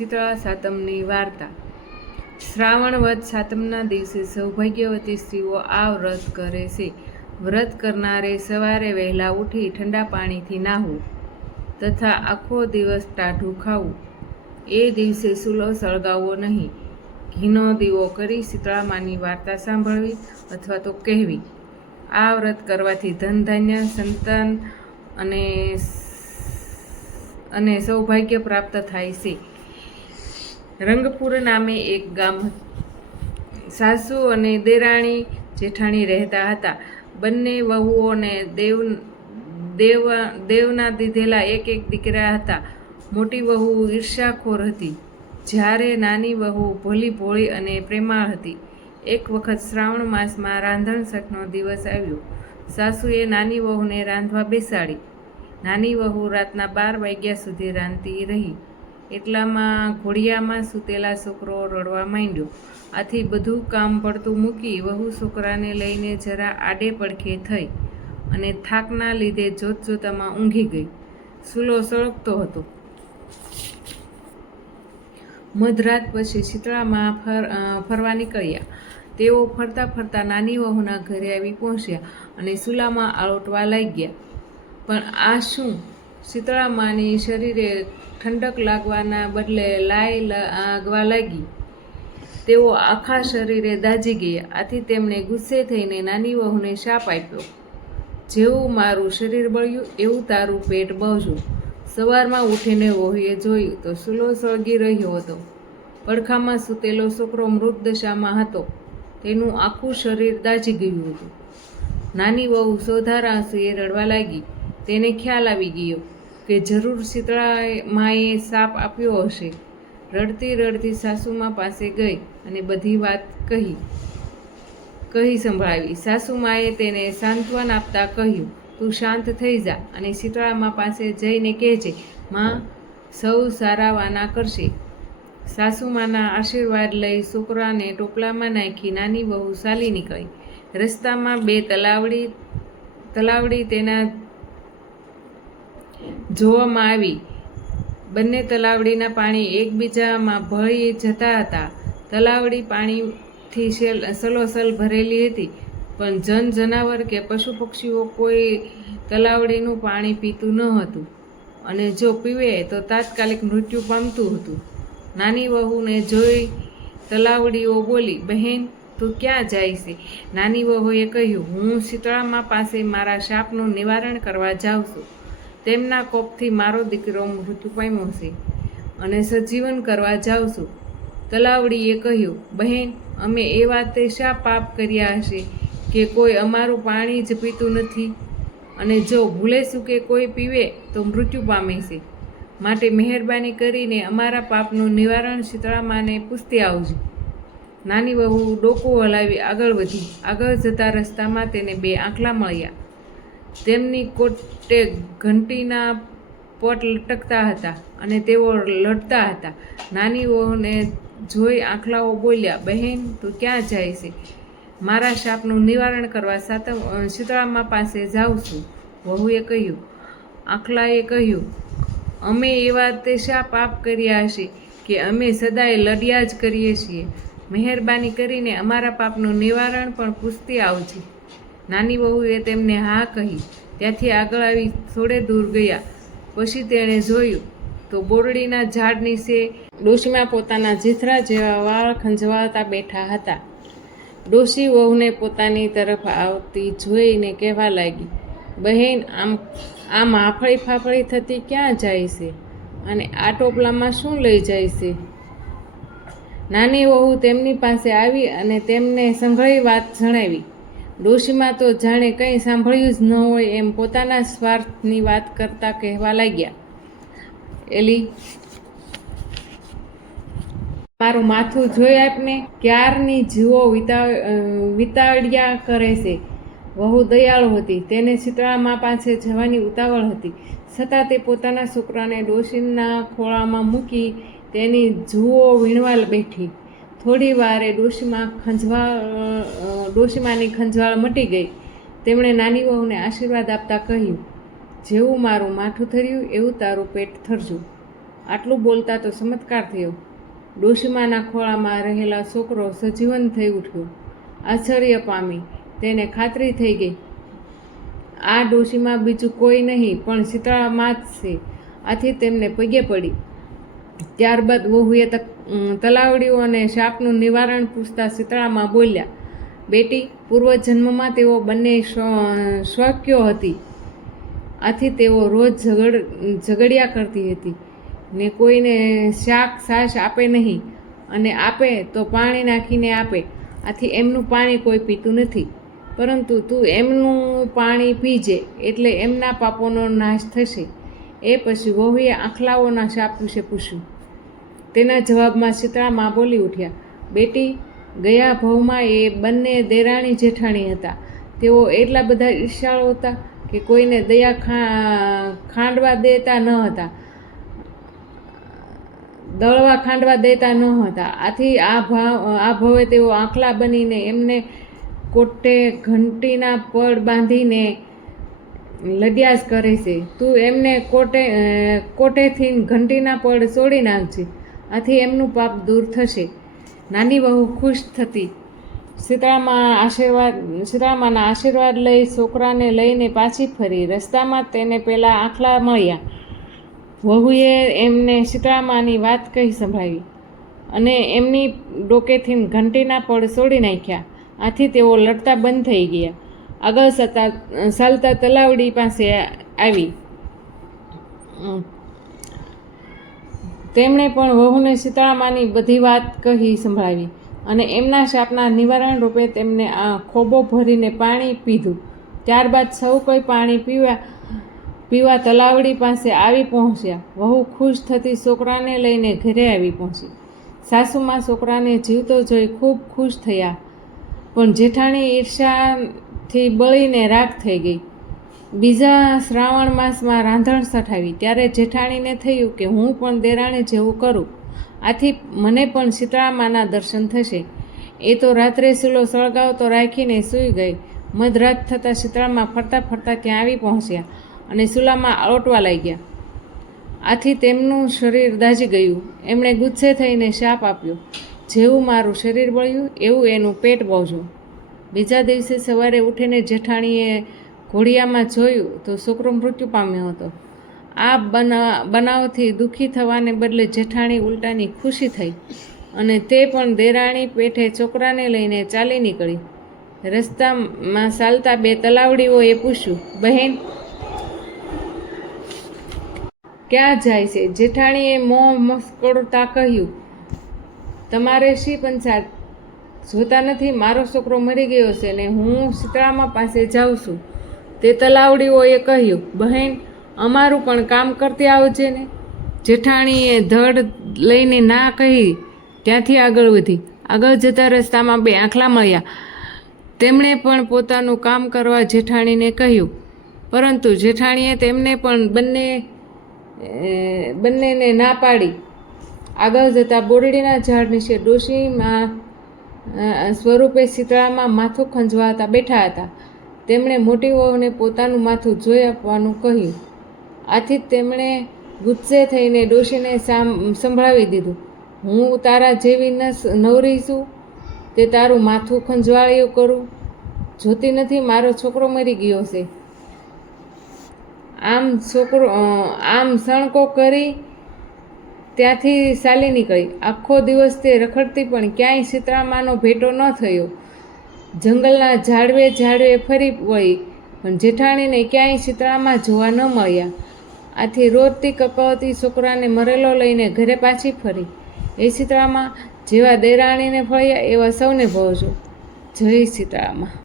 શીતળા સાતમની વાર્તા. શ્રાવણ વદ સાતમના દિવસે સૌભાગ્યવતી સ્ત્રીઓ આ વ્રત કરે છે. વ્રત કરનારે સવારે વહેલા ઉઠી ઠંડા પાણીથી નાહવું તથા આખો દિવસ ટાઢું ખાવું. એ દિવસે સુલો સળગાવવો નહીં. ઘીનો દીવો કરી શીતળામાની વાર્તા સાંભળવી અથવા તો કહેવી. આ વ્રત કરવાથી ધન, ધાન્ય, સંતાન અને અને સૌભાગ્ય પ્રાપ્ત થાય છે. રંગપુર નામે એક ગામ સાસુ અને દેરાણી જેઠાણી રહેતા હતા. બંને વહુઓને દેવ દેવ, દેવના દીધેલા એક એક દીકરા હતા. મોટી વહુ ઈર્ષાખોર હતી. જ્યારે નાની વહુ ભોલી ભોળી અને પ્રેમાળ હતી. એક વખત શ્રાવણ માસમાં રાંધણ સઠનો દિવસ આવ્યો. સાસુએ નાની વહુને રાંધવા બેસાડી. નાની વહુ રાતના બાર વાગ્યા સુધી રાંધતી રહી. એટલામાં ઘોડિયામાં સૂતેલા છોકરો રડવા માંડ્યો. આથી બધું કામ પડતું મૂકી વહુ છોકરાને લઈને જરા આડે પડખે થઈ અને થાકના લીધે જોત જોતામાં ઊંઘી ગઈ. સૂલો સળગતો હતો. મધરાત પછી શીતળામાં ફર ફરવા નીકળ્યા. તેઓ ફરતા ફરતા નાની વહુના ઘરે આવી પહોંચ્યા અને સુલામાં આળોટવા લાગ્યા. પણ આ શું? શીતળામાની શરીરે ઠંડક લાગવાના બદલે લાઈ લાગવા લાગી. તેઓ આખા શરીરે દાજી ગયા. આથી તેમણે ગુસ્સે થઈને નાની વહુને શાપ આપ્યો. જેવું મારું શરીર બળ્યું, એવું તારું પેટ બળજું સવારમાં ઉઠીને વહુએ જોયું તો સુલો સળગી રહ્યો હતો. પડખામાં સૂતેલો છોકરો મૃત દશામાં હતો. તેનું આખું શરીર દાજી ગયું હતું. નાની વહુ સોધારા આંસુએ રડવા લાગી. તેને ખ્યાલ આવી ગયો. કે જરૂર શીતળા માએ સાપ આપ્યો હશે. રડતી રડતી સાસુમા પાસે ગઈ અને બધી વાત કહી. કહી સંભળાવી. સાસુમાએ તેને સાંત્વન આપતા કહ્યું, તું શાંત થઈ જા અને શીતળામા પાસે જઈને કહેજે, માં, સૌ સારા વાના કરશે. સાસુમાના આશીર્વાદ લઈ છોકરાને ટોપલામાં નાખી નાની બહુ ચાલી નીકળી. રસ્તામાં બે તલાવડી તલાવડી તેના જોવામાં આવી. બંને તલાવડીના પાણી એકબીજામાં ભળી જતા હતા. તલાવડી પાણીથી સેલ સલોસલ ભરેલી હતી, પણ જન જનાવર કે પશુ પક્ષીઓ કોઈ તલાવડીનું પાણી પીતું ન હતું. અને જો પીવે તો તાત્કાલિક મૃત્યુ પામતું હતું. નાની વહુને જોઈ તલાવડીઓ બોલી, બહેન, તું ક્યાં જાય છે? નાની વહુએ કહ્યું, હું શીતળામા પાસે મારા શાપનું નિવારણ કરવા જાઉં છું. તેમના કોપથી મારો દીકરો મૃત્યુ પામ્યો છે અને સજીવન કરવા જાઉં તલાવડીએ કહ્યું, બહેન, અમે એ વાતે શા પાપ કર્યા હશે કે કોઈ અમારું પાણી જ પીતું નથી? અને જો ભૂલે કે કોઈ પીવે તો મૃત્યુ પામે છે? માટે મહેરબાની કરીને અમારા પાપનું નિવારણ શીતળામાને પૂછતી આવજો. નાની વહુ ડોકો હલાવી આગળ વધી. આગળ જતા રસ્તામાં તેને બે આંખલા મળ્યા. તેમની કોટે ઘંટીના પોટ લટકતા હતા અને તેઓ લડતા હતા. નાનીઓને જોઈ આંખલાઓ બોલ્યા, બહેન, તું ક્યાં જાય છે? મારા શાપનું નિવારણ કરવા સાતમ શીતળામા પાસે જાઉં છું. વહુએ કહ્યું, આંખલાએ કહ્યું, અમે એવા તે શા પાપ કર્યા હશે કે અમે સદાય લડ્યા જ કરીએ છીએ. મહેરબાની કરીને અમારા પાપનું નિવારણ પણ પૂછતી આવજે. નાની વહુએ તેમને હા કહી ત્યાંથી આગળ આવી થોડે દૂર ગયા. પછી તેણે જોયું તો બોરડીના ઝાડ નીચે ડોશીમાં પોતાના જીથરા જેવા વાળ ખંજવાળતા બેઠા હતા. ડોશી વહુને પોતાની તરફ આવતી જોઈને કહેવા લાગી, બહેન, આમ આમ હાફળી ફાફળી થતી ક્યાં જાય છે? અને આ ટોપલામાં શું લઈ જાય છે? નાની વહુ તેમની પાસે આવી અને તેમને સંભળી વાત જણાવી. ડોશીમાં તો જાણે કંઈ સાંભળ્યું જ ન હોય એમ પોતાના સ્વાર્થની વાત કરતા કહેવા લાગ્યા. એલી, મારું માથું જોઈ આપને ક્યારની જીવો વિતાડ્યા કરે છે. વહુ દયાળુ હતી. તેને શીતળામા પાસે જવાની ઉતાવળ હતી. છતાં તે પોતાના છોકરાને ડોશીના ખોળામાં મૂકી તેની જુઓ વીણવા બેઠી. થોડી વારે ડોશીમાં ખંજવાળ ડોશીમાની ખંજવાળ મટી ગઈ. તેમણે નાની વહુને આશીર્વાદ આપતા કહ્યું, જેવું મારું માથું થર્યું, એવું તારું પેટ થરજું. આટલું બોલતા તો ચમત્કાર થયો. ડોશીમાના ખોળામાં રહેલા છોકરો સજીવન થઈ ઉઠ્યો. આશ્ચર્ય પામી. તેને ખાતરી થઈ ગઈ, આ ડોશીમાં બીજું કોઈ નહીં, પણ શીતળામાં જ છે. આથી તેમને પગે પડી. ત્યારબાદ વહુએ તલાવડીઓ અને શાપનું નિવારણ પૂછતા શીતળામાં બોલ્યા, બેટી, પૂર્વજન્મમાં તેઓ બંને સ્વક્યો હતી? આથી તેઓ રોજ ઝઘડ, ઝઘડ્યા કરતી હતી. ને કોઈને શાક સાશ આપે નહીં, અને આપે તો પાણી નાખીને આપે. આથી એમનું પાણી કોઈ પીતું નથી. પરંતુ તું એમનું પાણી પીજે, એટલે એમના પાપોનો નાશ થશે. એ પછી વહુએ આંખલાઓના શાપ વિશે પૂછ્યું. તેના જવાબમાં શીતળામાં બોલી ઉઠ્યા, બેટી, ગયા ભવમાં એ બંને દેરાણી જેઠાણી હતા. તેઓ એટલા બધા ઈર્ષાળુ હતા કે કોઈને દયા ખાંડવા દેતા ન હતા. દળવા ખાંડવા દેતા ન હતા. આથી આ ભાવ આ ભવે તેઓ આંખલા બનીને એમને કોટે ઘંટીના પડ બાંધીને લડ્યાસ કરે છે. તું એમને કોટે કોટેથી ઘંટીના પડ છોડી નાખજે. આથી એમનું પાપ દૂર થશે. નાની વહુ ખુશ થતી. સીતળામાં આશીર્વાદ સીતળામાના આશીર્વાદ લઈ છોકરાને લઈને પાછી ફરી. રસ્તામાં તેને પેલા આંખલા મળ્યા. વહુએ એમને સીતળામાની વાત કહી સંભળાવી અને એમની ડોકેથી ઘંટીના પડ છોડી નાખ્યા. આથી તેઓ લડતા બંધ થઈ ગયા. આગળ સતા, ચાલતા તલાવડી પાસે આવી. તેમણે પણ વહુને સીતારામાની બધી વાત કહી સંભળાવી અને એમના શાપના નિવારણ રૂપે તેમને આ ખોબો ભરીને પાણી પીધું. ત્યારબાદ સૌ કોઈ પાણી પીવા પીવા તલાવડી પાસે આવી પહોંચ્યા. વહુ ખુશ થતી છોકરાને લઈને ઘરે આવી પહોંચી. સાસુમાં છોકરાને જીવતો જોઈ ખૂબ ખુશ થયા. પણ જેઠાણી ઈર્ષાથી બળીને રાખ થઈ ગઈ. બીજા શ્રાવણ માસમાં રાંધણ સઠાવી. ત્યારે જેઠાણીને થયું કે હું પણ દેરાણે જેવું કરું. આથી મને પણ શીતળામાના દર્શન થશે. એ તો રાત્રે સૂલો સળગાવતો રાખીને સૂઈ ગઈ. મધરાત થતાં શીતળામાં ફરતા ફરતા ત્યાં આવી પહોંચ્યા અને સૂલામાં આળોટવા લાગ્યા. આથી તેમનું શરીર દાઝી ગયું. એમણે ગુસ્સે થઈને શાપ આપ્યો. જેવું મારું શરીર બળ્યું, એવું એનું પેટ બળ્યું બીજા દિવસે સવારે ઉઠીને જેઠાણીએ ઘોડિયામાં જોયું તો છોકરો મૃત્યુ પામ્યો હતો. આ બના, બનાવથી દુઃખી થવાને બદલે જેઠાણી ઉલટાની ખુશી થઈ અને તે પણ દેરાણી પેઠે છોકરાને લઈને ચાલી નીકળી. રસ્તામાં ચાલતા બે તલાવડીઓએ પૂછ્યું, બહેન, ક્યાં જાય છે? જેઠાણીએ મોં મસ્કડતા કહ્યું, તમારે શી પંચાયત જોતા નથી, મારો છોકરો મરી ગયો છે ને હું સીતળામાં પાસે જાઉં છું. તે તલાવડીઓએ કહ્યું, બહેન, અમારું પણ કામ કરતી આવજે ને. જેઠાણીએ ધડ લઈને ના કહી ત્યાંથી આગળ વધી. આગળ જતા રસ્તામાં બે આંખલા મળ્યા. તેમણે પણ પોતાનું કામ કરવા જેઠાણીને કહ્યું. પરંતુ જેઠાણીએ તેમને પણ બંને બંનેને ના પાડી. આગળ જતાં બોરડીના ઝાડ નીચે ડોશીમાં સ્વરૂપે શીતળામાં માથું ખંજવાતા બેઠા હતા. તેમણે મોટી વહુને પોતાનું માથું જોઈ આપવાનું કહ્યું. આથી તેમણે ગુસ્સે થઈને ડોશીને સંભળાવી દીધું. હું તારા જેવી નવરી છું. તે તારું માથું ખંજવાળ્યું કરું. જોતી નથી મારો છોકરો મરી ગયો છે. આમ છોકરો આમ સણકો કરી ત્યાંથી ચાલી નીકળી આખો દિવસ તે રખડતી પણ ક્યાંય સીતરામાનો ભેટો ન થયો. જંગલના ઝાડવે ઝાડવે ફરી વળી, પણ જેઠાણીને ક્યાંય શીતળામાં જોવા ન મળ્યા. આથી રોજથી કકવતી છોકરાને મરેલો લઈને ઘરે પાછી ફરી. એ શીતળામાં જેવા દેરાણીને ફળ્યા એવા સૌને ભવજો જય સીતારામાં.